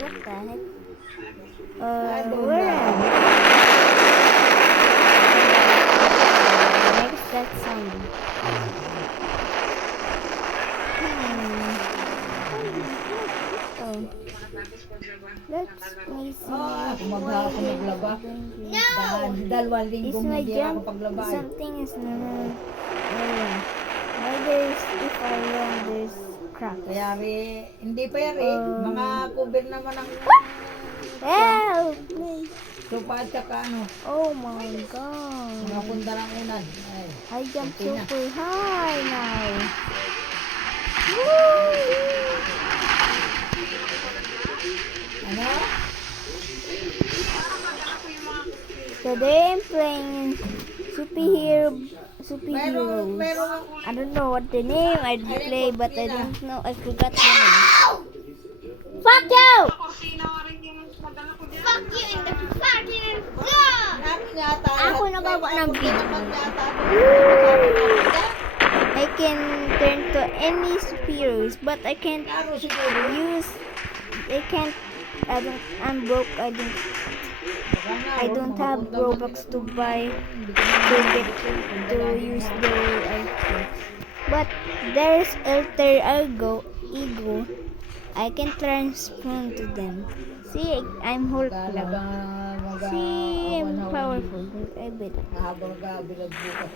what the heck? Doon Where lang. am I? Next, that zombie. Oh. Let's me see. Ako maghapon maglaba. Dalawang linggo Is my hindi jump ako paglaba. something is not why there's if I run there's cracks. Kaya hindi pa yan mga cover naman ang Help me. sopa at saka Oh my god. mga punda ng unan. Ay, I jump konti na. super high now. Woo! Ano? Today I'm playing superheroes. Meron I don't know what the name I play, but I don't know. I forgot the name. Fuck you! Fuck you in the fucking Ako nagawa ng video. I can turn to any superheroes, but I can't use. I'm broke. I don't have Robux to buy to get to use the item. But there's alter ego. I can transform to them. See, I'm Hulk now. See, I'm powerful. I bet. Habang gabi bukas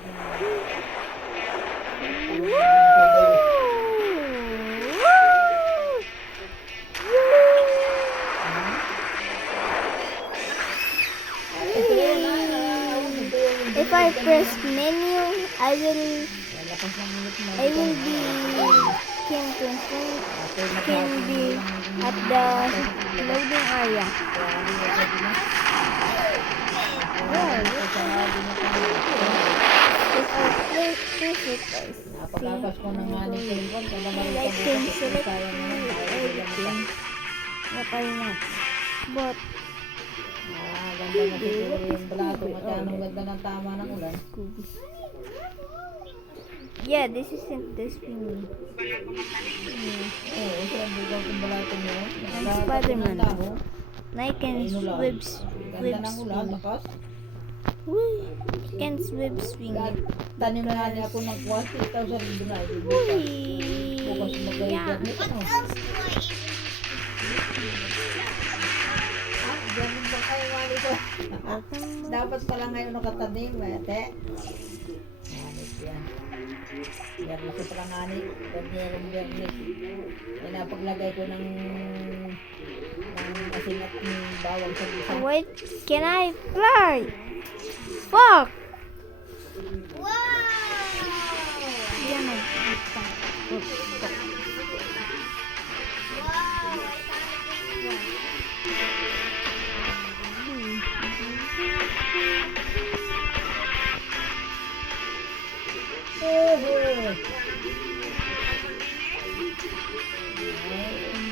If I press menu, I will be can be at the loading area. If I push it, napagagas ko na nga ni Kilbon kada I can select everything what I want. But ganda na siguro yung balato magkano ganda ng tama ng ulan. yeah, this isn't this thing. Oo, saan bugang kung balato mo? I'm Spider-Man. Now I can Ganda ng ulan, swing. lakas. Woo! I can swing. Tanim na niya ako ng 40,000 doon na. Whee! Bukas Yeah. Ganun ba kayo wali ko? Dapat pala ngayon nakatanim, te. Nganit yan. Biyernes ko pala nganit. Biyernes. Yan napaglagay ko ng asin at bawang sa isa. Wait, can I fly? Fuck! Wow! Yan ay.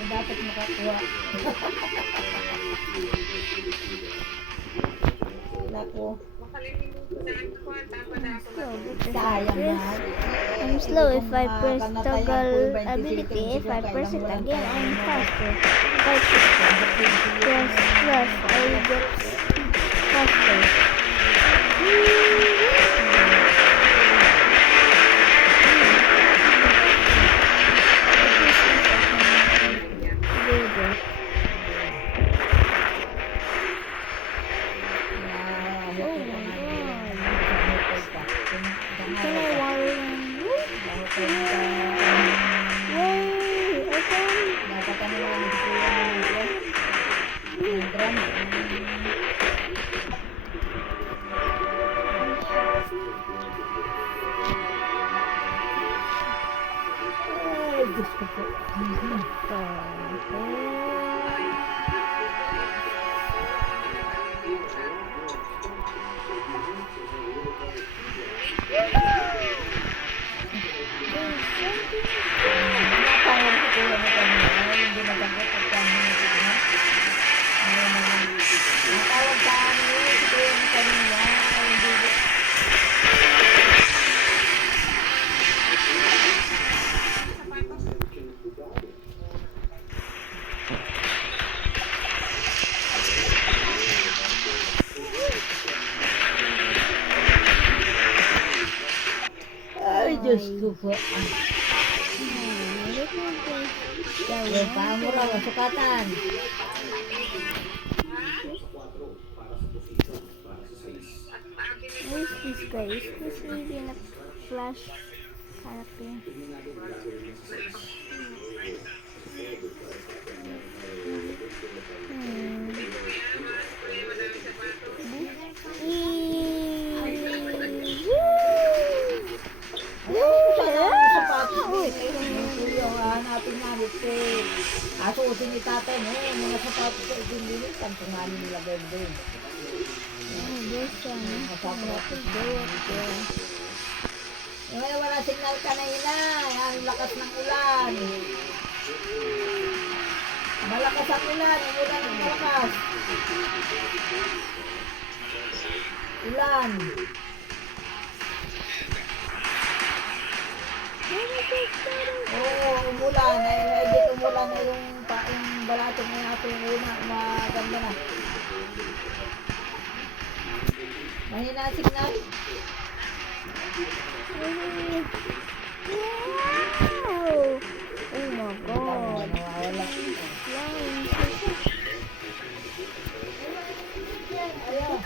Dapat makakuha. Nako. Sayang na. I'm slow if I press toggle ability. If I press it again, I'm faster. If I press plus, I get faster. There you go. Can I water them? Yay! I can. Dapat ano lang yung drum. Ay, Diyos ko po. Diyos ko po. Let me just Yung pamura, masukatan. What is this guy? Is this even a flash character? Yung hanapin namin ito. Asusin ni tatay mo, mga sapatos sa idindinig, tanto nga nilagay doon. Ngayon wala signal kanina, ang lakas ng ulan. Malakas ang ulan, umulan ng malakas. Ulan. Oo, umulan. Ay, umulan na yung balato na natin una. Maganda na. Mahina ang signal. Wow! Oh my god. Nawawala. Ayan.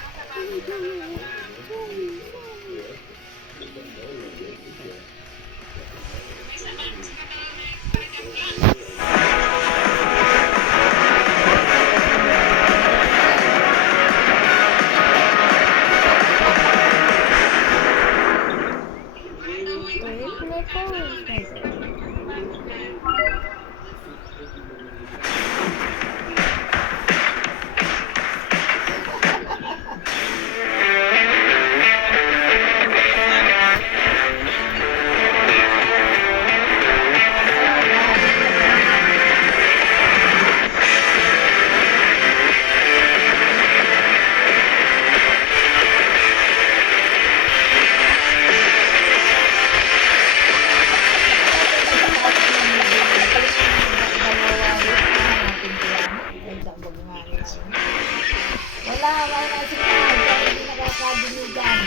Wala na signal. Hindi nakakadinigan.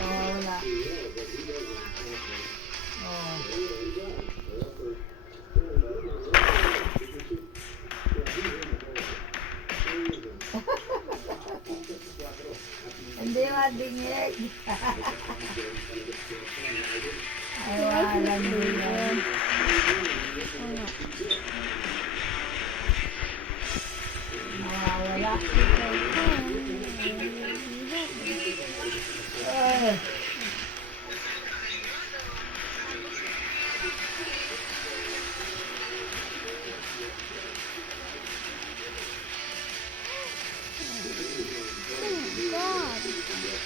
Wala. Hindi madinig. Ay, walang dinig.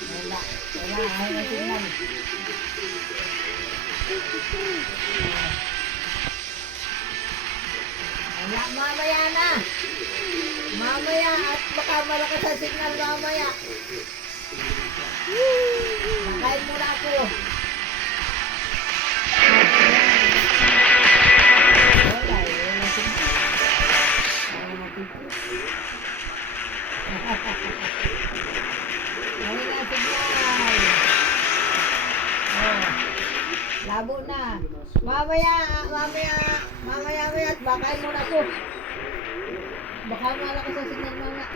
Wala. Wala, ay nasignal. Wala, mamaya na. Mamaya, at baka malakas ang signal mamaya. Nakain muna ako. Wala, wala signal. Wala matipid. Wala signal. Labo na. Mamaya at bakain muna ako. Baka malakas ang signal mamaya.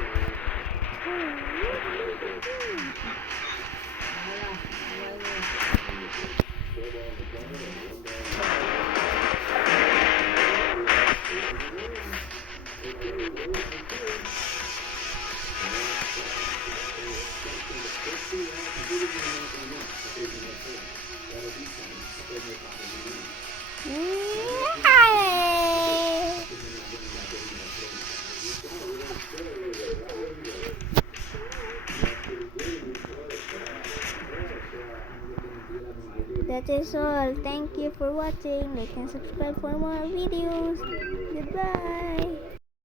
That is all. Thank you for watching. Like and subscribe for more videos. Goodbye.